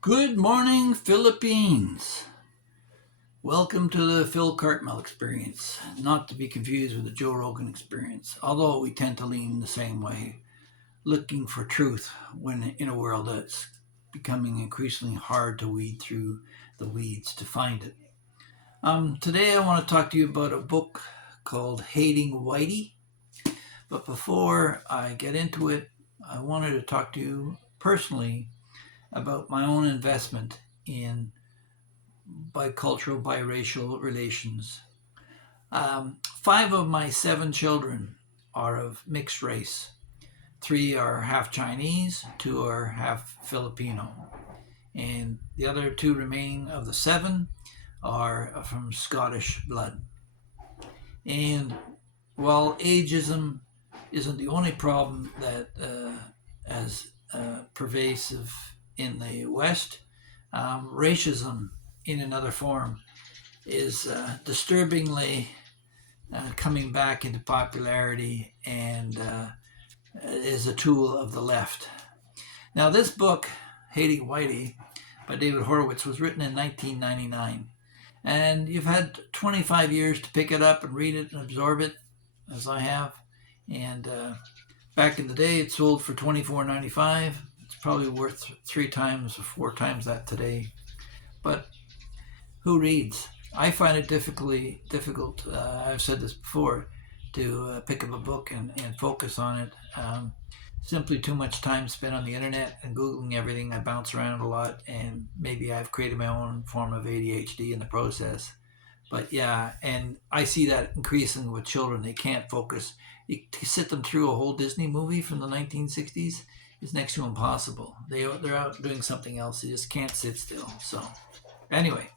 Good morning, Philippines. Welcome to the Phil Cartmel experience, not to be confused with the Joe Rogan experience, although we tend to lean the same way, looking for truth when in a world that's becoming increasingly hard to weed through the weeds to find it. Today, I want to talk to you about a book called Hating Whitey, but before I get into it, I wanted to talk to you personally about my own investment in bicultural, biracial relations. Five of my seven children are of mixed race. Three are half Chinese, two are half Filipino, and the other two remaining of the seven are from Scottish blood. And while ageism isn't the only problem that as pervasive in the West, racism in another form is disturbingly coming back into popularity and is a tool of the left. Now, this book, Hating Whitey, by David Horowitz, was written in 1999. And you've had 25 years to pick it up and read it and absorb it, as I have. And back in the day, it sold for $24.95. It's probably worth three times or four times that today. But who reads? I find it difficult. I've said this before, to pick up a book and focus on it. Simply too much time spent on the internet and Googling everything. I bounce around a lot, and maybe I've created my own form of ADHD in the process. But yeah, and I see that increasing with children. They can't focus. To sit them through a whole Disney movie from the 1960s is next to impossible. They're out doing something else. They just can't sit still. So anyway,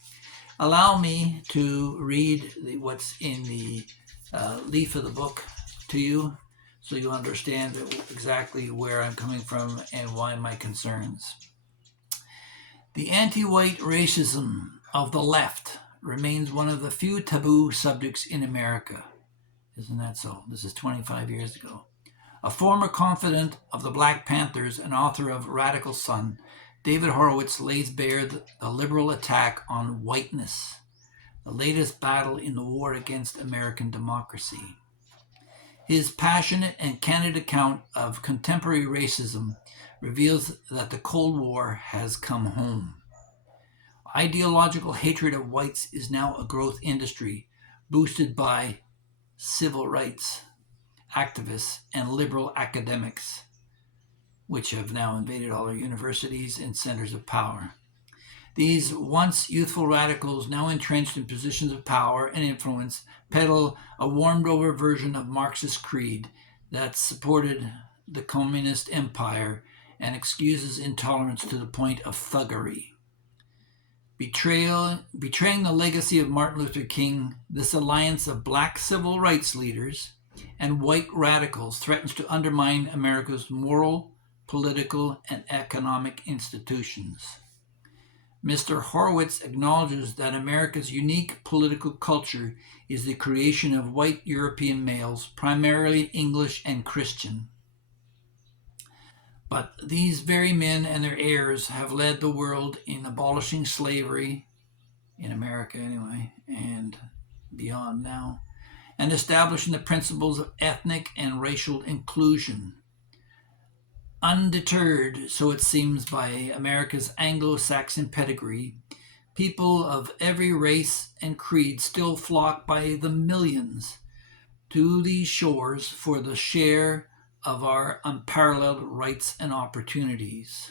allow me to read what's in the leaf of the book to you so you understand exactly where I'm coming from and why my concerns. The anti-white racism of the left remains one of the few taboo subjects in America. Isn't that so? This is 25 years ago. A former confidant of the Black Panthers and author of Radical Son, David Horowitz lays bare the liberal attack on whiteness, the latest battle in the war against American democracy. His passionate and candid account of contemporary racism reveals that the Cold War has come home. Ideological hatred of whites is now a growth industry, boosted by civil rights activists and liberal academics, which have now invaded all our universities and centers of power. These once youthful radicals, now entrenched in positions of power and influence, peddle a warmed over version of Marxist creed that supported the communist empire and excuses intolerance to the point of thuggery. Betraying the legacy of Martin Luther King, this alliance of black civil rights leaders and white radicals threatens to undermine America's moral, political, and economic institutions. Mr. Horowitz acknowledges that America's unique political culture is the creation of white European males, primarily English and Christian. But these very men and their heirs have led the world in abolishing slavery, in America anyway, and beyond now, and establishing the principles of ethnic and racial inclusion. Undeterred, so it seems, by America's Anglo-Saxon pedigree, people of every race and creed still flock by the millions to these shores for the share of our unparalleled rights and opportunities.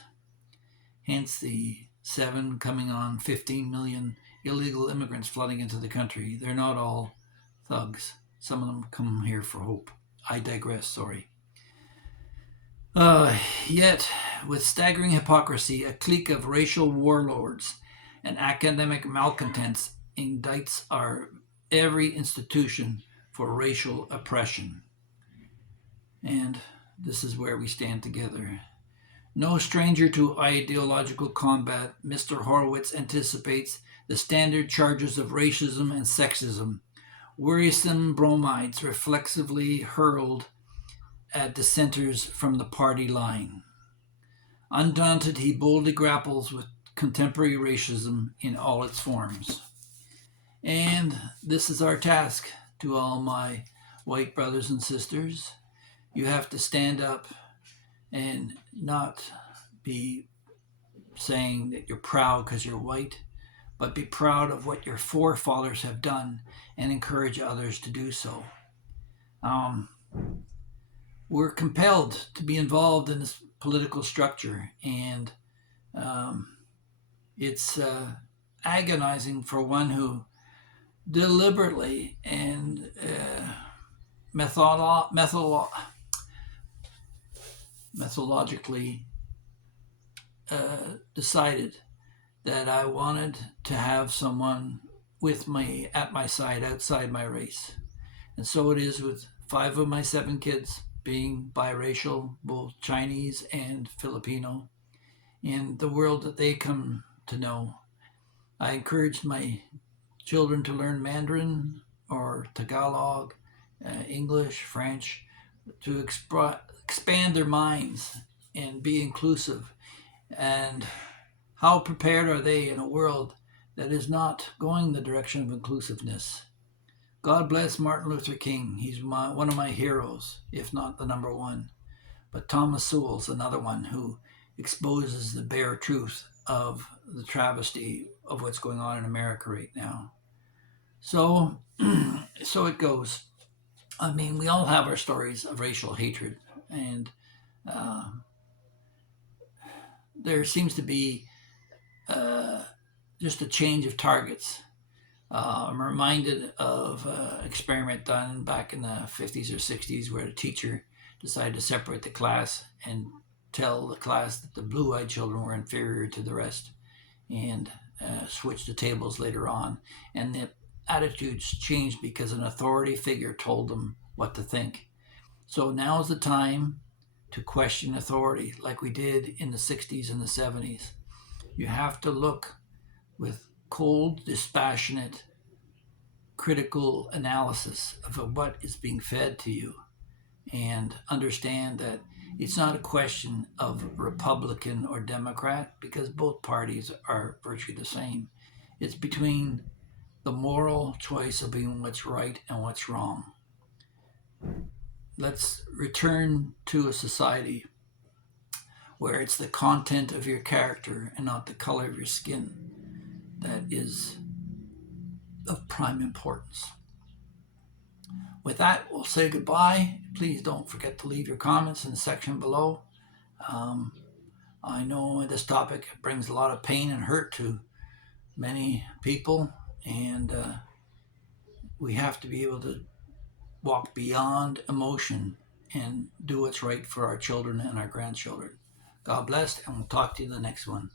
Hence the 7 coming on 15 million illegal immigrants flooding into the country. They're not all thugs. Some of them come here for hope. I digress, sorry. Yet, with staggering hypocrisy, a clique of racial warlords and academic malcontents indicts our every institution for racial oppression. And this is where we stand together. No stranger to ideological combat, Mr. Horowitz anticipates the standard charges of racism and sexism, worrisome bromides reflexively hurled at dissenters from the party line. Undaunted, he boldly grapples with contemporary racism in all its forms. And this is our task to all my white brothers and sisters. You have to stand up and not be saying that you're proud because you're white, but be proud of what your forefathers have done and encourage others to do so. Um, we're compelled to be involved in this political structure, and um, it's agonizing for one who deliberately and methodologically decided that I wanted to have someone with me at my side outside my race. And so it is with 5 of my 7 kids being biracial, both Chinese and Filipino, in the world that they come to know. I encouraged my children to learn Mandarin or Tagalog, English, French, to expand their minds and be inclusive. And how prepared are they in a world that is not going the direction of inclusiveness? God bless Martin Luther King. He's one of my heroes, if not the number one. But Thomas Sowell's another one who exposes the bare truth of the travesty of what's going on in America right now. So it goes. I mean, we all have our stories of racial hatred, and there seems to be just a change of targets. I'm reminded of an experiment done back in the 50s or 60s where a teacher decided to separate the class and tell the class that the blue-eyed children were inferior to the rest, and switch the tables later on. And the attitudes changed because an authority figure told them what to think. So now is the time to question authority like we did in the 60s and the 70s. You have to look with cold, dispassionate, critical analysis of what is being fed to you and understand that it's not a question of Republican or Democrat because both parties are virtually the same. It's between the moral choice of being what's right and what's wrong. Let's return to a society where it's the content of your character and not the color of your skin that is of prime importance. With that, we'll say goodbye. Please don't forget to leave your comments in the section below. I know this topic brings a lot of pain and hurt to many people, and we have to be able to walk beyond emotion and do what's right for our children and our grandchildren. God bless, and we'll talk to you in the next one.